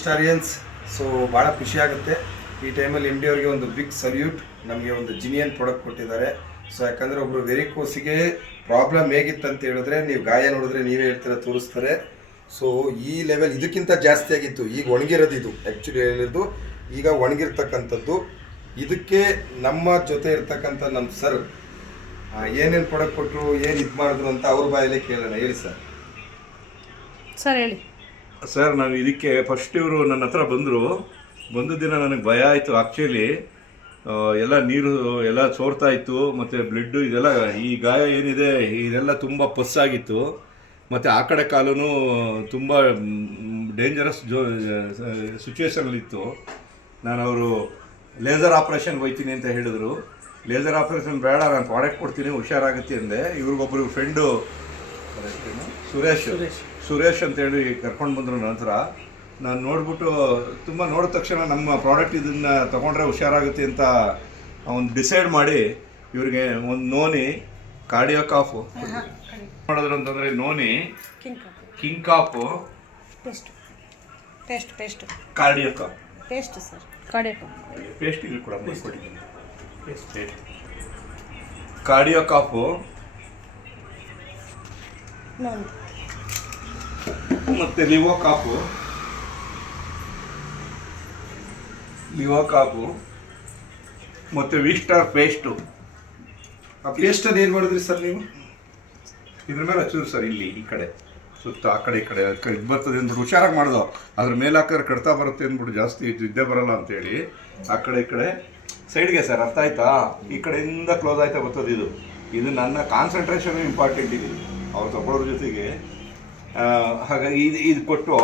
Historians. So ಭಾಳ ಖುಷಿ ಆಗುತ್ತೆ ಈ ಟೈಮಲ್ಲಿ ಎಮ್ ಡಿ ಅವರಿಗೆ ಒಂದು ಬಿಗ್ ಸಲ್ಯೂಟ್. ನಮಗೆ ಒಂದು ಜಿನಿಯನ್ ಪ್ರಾಡಕ್ಟ್ ಕೊಟ್ಟಿದ್ದಾರೆ. ಸೊ ಯಾಕಂದರೆ ಒಬ್ಬರು ವೆರಿಕೋಸಿಗೆ ಪ್ರಾಬ್ಲಮ್ ಹೇಗಿತ್ತಂತ ಹೇಳಿದ್ರೆ ನೀವು ಗಾಯ ನೋಡಿದ್ರೆ ನೀವೇ ಹೇಳ್ತೀರ, ತೋರಿಸ್ತಾರೆ. ಸೊ ಈ ಲೆವೆಲ್ ಇದಕ್ಕಿಂತ ಜಾಸ್ತಿ ಆಗಿತ್ತು. ಈಗ ಒಣಗಿರೋದು ಇದು ಆ್ಯಕ್ಚುಲಿ ಹೇಳಿದ್ದು, ಈಗ ಒಣಗಿರ್ತಕ್ಕಂಥದ್ದು. ಇದಕ್ಕೆ ನಮ್ಮ ಜೊತೆ ಇರ್ತಕ್ಕಂಥ ನಮ್ಮ ಸರ್ ಏನೇನು ಪ್ರಾಡಕ್ಟ್ ಕೊಟ್ಟರು, ಏನು ಇದು ಮಾಡಿದ್ರು ಅಂತ ಅವ್ರ ಬಾಯಲ್ಲೇ ಕೇಳೋಣ. ಹೇಳಿ ಸರ್. ಸರ್ ಹೇಳಿ ಸರ್. ನಾನು ಇದಕ್ಕೆ ಫಸ್ಟ್ ಇವರು ನನ್ನ ಹತ್ರ ಬಂದ ದಿನ ನನಗೆ ಭಯ ಆಯಿತು. ಆ್ಯಕ್ಚುಲಿ ಎಲ್ಲ ನೀರು ಎಲ್ಲ ಸೋರ್ತಾ ಇತ್ತು, ಮತ್ತು ಬ್ಲಡ್ಡು ಇದೆಲ್ಲ, ಈ ಗಾಯ ಏನಿದೆ ಇದೆಲ್ಲ ತುಂಬ ಪಸ್ಸಾಗಿತ್ತು. ಮತ್ತು ಆ ಕಡೆ ಕಾಲೂ ತುಂಬ ಡೇಂಜರಸ್ ಸಿಚುವೇಷನಲ್ಲಿತ್ತು. ನಾನು ಅವರು ಲೇಸರ್ ಆಪ್ರೇಷನ್ಗೆ ಹೋಗ್ತೀನಿ ಅಂತ ಹೇಳಿದ್ರು. ಲೇಸರ್ ಆಪ್ರೇಷನ್ ಬೇಡ, ನಾನು ಪ್ರಾಡಕ್ಟ್ ಕೊಡ್ತೀನಿ, ಹುಷಾರಾಗುತ್ತೆ ಅಂದೆ. ಇವ್ರಿಗೊಬ್ಬರು ಫ್ರೆಂಡು ಸುರೇಶ್ ಅಂತೇಳಿ ಕರ್ಕೊಂಡು ಬಂದರು. ನಂತರ ನಾನು ನೋಡಿಬಿಟ್ಟು ತುಂಬ ನೋಡಿದ ತಕ್ಷಣ ನಮ್ಮ ಪ್ರಾಡಕ್ಟ್ ಇದನ್ನು ತೊಗೊಂಡ್ರೆ ಹುಷಾರಾಗುತ್ತೆ ಅಂತ ಒಂದು ಡಿಸೈಡ್ ಮಾಡಿ ಇವ್ರಿಗೆ ಒಂದು ನೋನಿ ಕಾರ್ಡಿಯೋ ಕಾಫು ಮಾಡಿದ್ರು ಅಂತಂದರೆ noni king ಕಾಫು cardio calf paste ಇಲ್ಲಿ ಕೂಡ ಮಾಡಿಕೊಟ್ಟಿದ್ದೀನಿ. ಕಾರ್ಡಿಯೋ ಕಾಫು ಮತ್ತು ಲಿವೋ ಕಾಪು ಮತ್ತು ವಿಸ್ಟಾರ್ ಪೇಸ್ಟು. ಆ ಪೇಸ್ಟನ್ನು ಏನು ಮಾಡಿದ್ರಿ ಸರ್ ನೀವು? ಇದ್ರ ಮೇಲೆ ಹಚ್ಚಿದ್ರು ಸರ್, ಇಲ್ಲಿ ಈ ಕಡೆ ಸುತ್ತ ಆ ಕಡೆ ಈ ಕಡೆ ಇದು ಬರ್ತದೆ ಅಂದ್ಬಿಟ್ಟು ಹುಷಾರಾಗಿ ಮಾಡ್ದೋ. ಅದ್ರ ಮೇಲೆ ಹಾಕಿದ್ರೆ ಕಡ್ತಾ ಬರುತ್ತೆ ಅಂದ್ಬಿಟ್ಟು ಜಾಸ್ತಿ ಇದ್ದೇ ಬರೋಲ್ಲ ಅಂತೇಳಿ ಆ ಕಡೆ ಈ ಕಡೆ ಸೈಡ್ಗೆ ಸರ್. ಅರ್ಥ ಆಯ್ತಾ? ಈ ಕಡೆಯಿಂದ ಕ್ಲೋಸ್ ಆಯ್ತಾ ಬರ್ತದೆ. ಇದು ನನ್ನ ಕಾನ್ಸಂಟ್ರೇಷನ್ ಇಂಪಾರ್ಟೆಂಟ್ ಇದೆ ಅವ್ರು ತಗೊಳ್ಳೋದ್ರ ಜೊತೆಗೆ. ಹಾಗಾಗಿ ಇದು ಕೊಟ್ಟು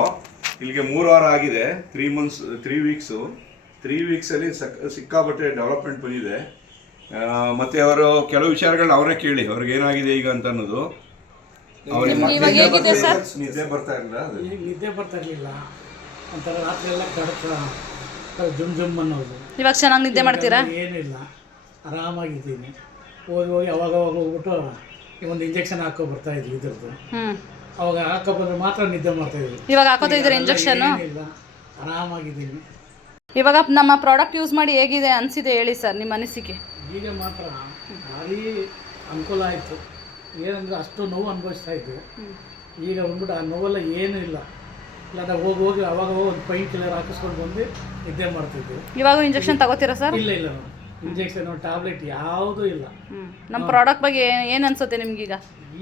ಇಲ್ಲಿಗೆ 3 ವಾರ ಆಗಿದೆ. 3 ವೀಕ್ಸಲ್ಲಿ ಸಿಕ್ಕಾಪಟ್ಟೆ ಡೆವಲಪ್ಮೆಂಟ್ ಬಂದಿದೆ. ಮತ್ತು ಅವರು ಕೆಲವು ವಿಚಾರಗಳನ್ನ ಅವರೇ ಕೇಳಿ ಅವ್ರಿಗೆ ಏನಾಗಿದೆ ಈಗ ಅಂತ ಅನ್ನೋದು. ನಿದ್ದೆ ಬರ್ತಾ ಇರಲಿಲ್ಲ, ಒಂಥರ ರಾತ್ರಿ ಎಲ್ಲ ಜುಮ್ ಅನ್ನೋದು. ಇವಾಗ ಚೆನ್ನಾಗಿ ನಿದ್ದೆ ಮಾಡ್ತೀರಾ? ಏನಿಲ್ಲ, ಆರಾಮಾಗಿದ್ದೀನಿ. ಹೋಗಿ ಅವಾಗ ಹೋಗ್ಬಿಟ್ಟು ಒಂದು ಇಂಜೆಕ್ಷನ್ ಹಾಕೋ ಬರ್ತಾ ಇದ್ವಿ ಇದ್ರದ್ದು. ಅವಾಗ ಹಾಕೋ ಬಂದ್ರೆ ಮಾತ್ರ ನಿದ್ದೆ ಮಾಡ್ತಾ ಇದ್ವಿ. ಇವಾಗ ಹಾಕೋತಾ ಇದ್ರೆ ಇಂಜೆಕ್ಷನ್ ಇಲ್ಲ, ಆರಾಮಾಗಿದ್ದೀನಿ. ಇವಾಗ ನಮ್ಮ ಪ್ರಾಡಕ್ಟ್ ಯೂಸ್ ಮಾಡಿ ಹೇಗಿದೆ ಅನಿಸಿದೆ ಹೇಳಿ ಸರ್, ನಿಮ್ಮ ಅನಿಸಿಕೆ. ಈಗ ಮಾತ್ರ ಭಾರಿ ಅನುಕೂಲ ಆಯಿತು. ಏನಂದರೆ ಅಷ್ಟು ನೋವು ಅನುಭವಿಸ್ತಾ ಇದ್ವಿ. ಈಗ ಬಂದ್ಬಿಟ್ಟು ಆ ನೋವೆಲ್ಲ ಏನೂ ಇಲ್ಲ. ಇಲ್ಲಾಂದ್ರೆ ಹೋಗಿ ಅವಾಗ ಒಂದು ಪೈನ್ ಕಿಲ್ಲರ್ ಹಾಕಿಸ್ಕೊಂಡು ಬಂದು ನಿದ್ದೆ ಮಾಡ್ತಿದ್ವಿ. ಇವಾಗ ಇಂಜೆಕ್ಷನ್ ತಗೋತೀರಾ ಸರ್? ಇಲ್ಲ, ಇಂಜೆಕ್ಷನ್ ಟ್ಯಾಬ್ಲೆಟ್ ಯಾವುದೂ ಇಲ್ಲ. ನಮ್ಮ ಪ್ರಾಡಕ್ಟ್ ಬಗ್ಗೆ ಏನು ಅನ್ಸುತ್ತೆ ನಿಮ್ಗೀಗ?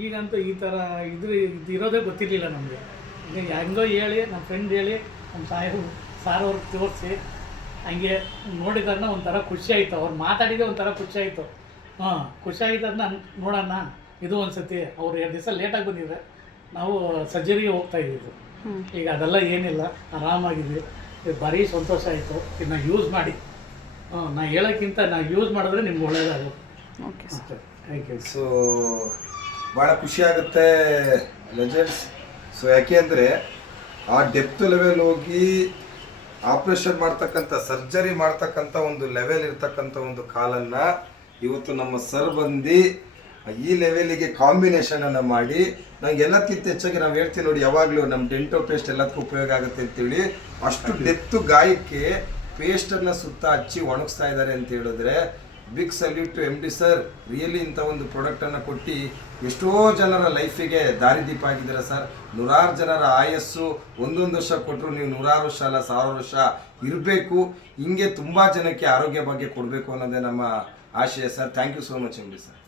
ಈಗಂತೂ ಈ ಥರ ಇದು ಇರೋದೇ ಗೊತ್ತಿರಲಿಲ್ಲ ನಮಗೆ. ಹೆಂಗೋ ಹೇಳಿ ನಮ್ಮ ಫ್ರೆಂಡ್ ಹೇಳಿ ನಮ್ಮ ಸಾರವ್ರಿಗೆ ತೋರಿಸಿ ಹಂಗೆ ನೋಡಿದಾರನ್ನ ಒಂಥರ ಖುಷಿ ಆಯಿತು. ಅವ್ರು ಮಾತಾಡಿದೆ ಒಂಥರ ಖುಷಿ ಆಯಿತು. ಖುಷಿ ಆಗಿದ್ದಾರನ್ನ ನೋಡೋಣ ಇದು ಒಂದು ಸತಿ. ಅವ್ರು 2 ದಿವಸ ಲೇಟಾಗಿ ಬಂದಿದ್ರೆ ನಾವು ಸರ್ಜರಿಗೆ ಹೋಗ್ತಾ ಇದ್ದಿದ್ದು. ಈಗ ಅದೆಲ್ಲ ಏನಿಲ್ಲ, ಆರಾಮಾಗಿದ್ವಿ. ಇದು ಭಾರಿ ಸಂತೋಷ ಆಯಿತು. ಇದನ್ನ ಯೂಸ್ ಮಾಡಿ. ನಾ ಹೇಳೋಕ್ಕಿಂತ ನಾವು ಯೂಸ್ ಮಾಡಿದ್ರೆ ನಿಮ್ಗೆ ಒಳ್ಳೆಯದಾಗುತ್ತೆ. Okay sir, thank you. So ಭಾಳ ಖುಷಿ ಆಗುತ್ತೆ ಲೆಜೆಂಡ್ಸ್. ಸೊ ಯಾಕೆ ಅಂದರೆ ಆ ಡೆಪ್ತ್ ಲೆವೆಲ್ ಹೋಗಿ ಆಪ್ರೇಷನ್ ಮಾಡ್ತಕ್ಕಂಥ, ಸರ್ಜರಿ ಮಾಡ್ತಕ್ಕಂಥ ಒಂದು ಲೆವೆಲ್ ಇರ್ತಕ್ಕಂಥ ಒಂದು ಕಾಲನ್ನು ಇವತ್ತು ನಮ್ಮ ಸರ್ ಬಂದು ಈ ಲೆವೆಲಿಗೆ ಕಾಂಬಿನೇಷನನ್ನು ಮಾಡಿ ನಂಗೆ ಎಲ್ಲಕ್ಕಿಂತ ಹೆಚ್ಚಾಗಿ ನಾವು ಹೇಳ್ತೀವಿ ನೋಡಿ, ಯಾವಾಗಲೂ ನಮ್ಮ ಡೆಂಟೋ ಪೇಸ್ಟ್ ಎಲ್ಲದಕ್ಕೂ ಉಪಯೋಗ ಆಗುತ್ತೆ ಅಂತೇಳಿ ಅಷ್ಟು ಡೆಪ್ತು ಗಾಯಕ್ಕೆ ಪೇಸ್ಟನ್ನು ಸುತ್ತ ಹಚ್ಚಿ ಒಣಗಿಸ್ತಾ ಇದ್ದಾರೆ ಅಂತ ಹೇಳಿದ್ರೆ big salute to M D sir. Really ಇಂಥ ಒಂದು ಪ್ರಾಡಕ್ಟನ್ನು ಕೊಟ್ಟು ಎಷ್ಟೋ ಜನರ ಲೈಫಿಗೆ ದಾರಿದೀಪ ಆಗಿದ್ದೀರ ಸರ್. 100 ಜನರ ಆಯಸ್ಸು 1 ವರ್ಷ ಕೊಟ್ಟರು, ನೀವು 100 ವರ್ಷ ಅಲ್ಲ 1000 ವರ್ಷ ಇರಬೇಕು. ಹಿಂಗೆ ತುಂಬ ಜನಕ್ಕೆ ಆರೋಗ್ಯ ಬಗ್ಗೆ ಕೊಡಬೇಕು ಅನ್ನೋದೇ ನಮ್ಮ ಆಶಯ sir. Thank you so much M D sir.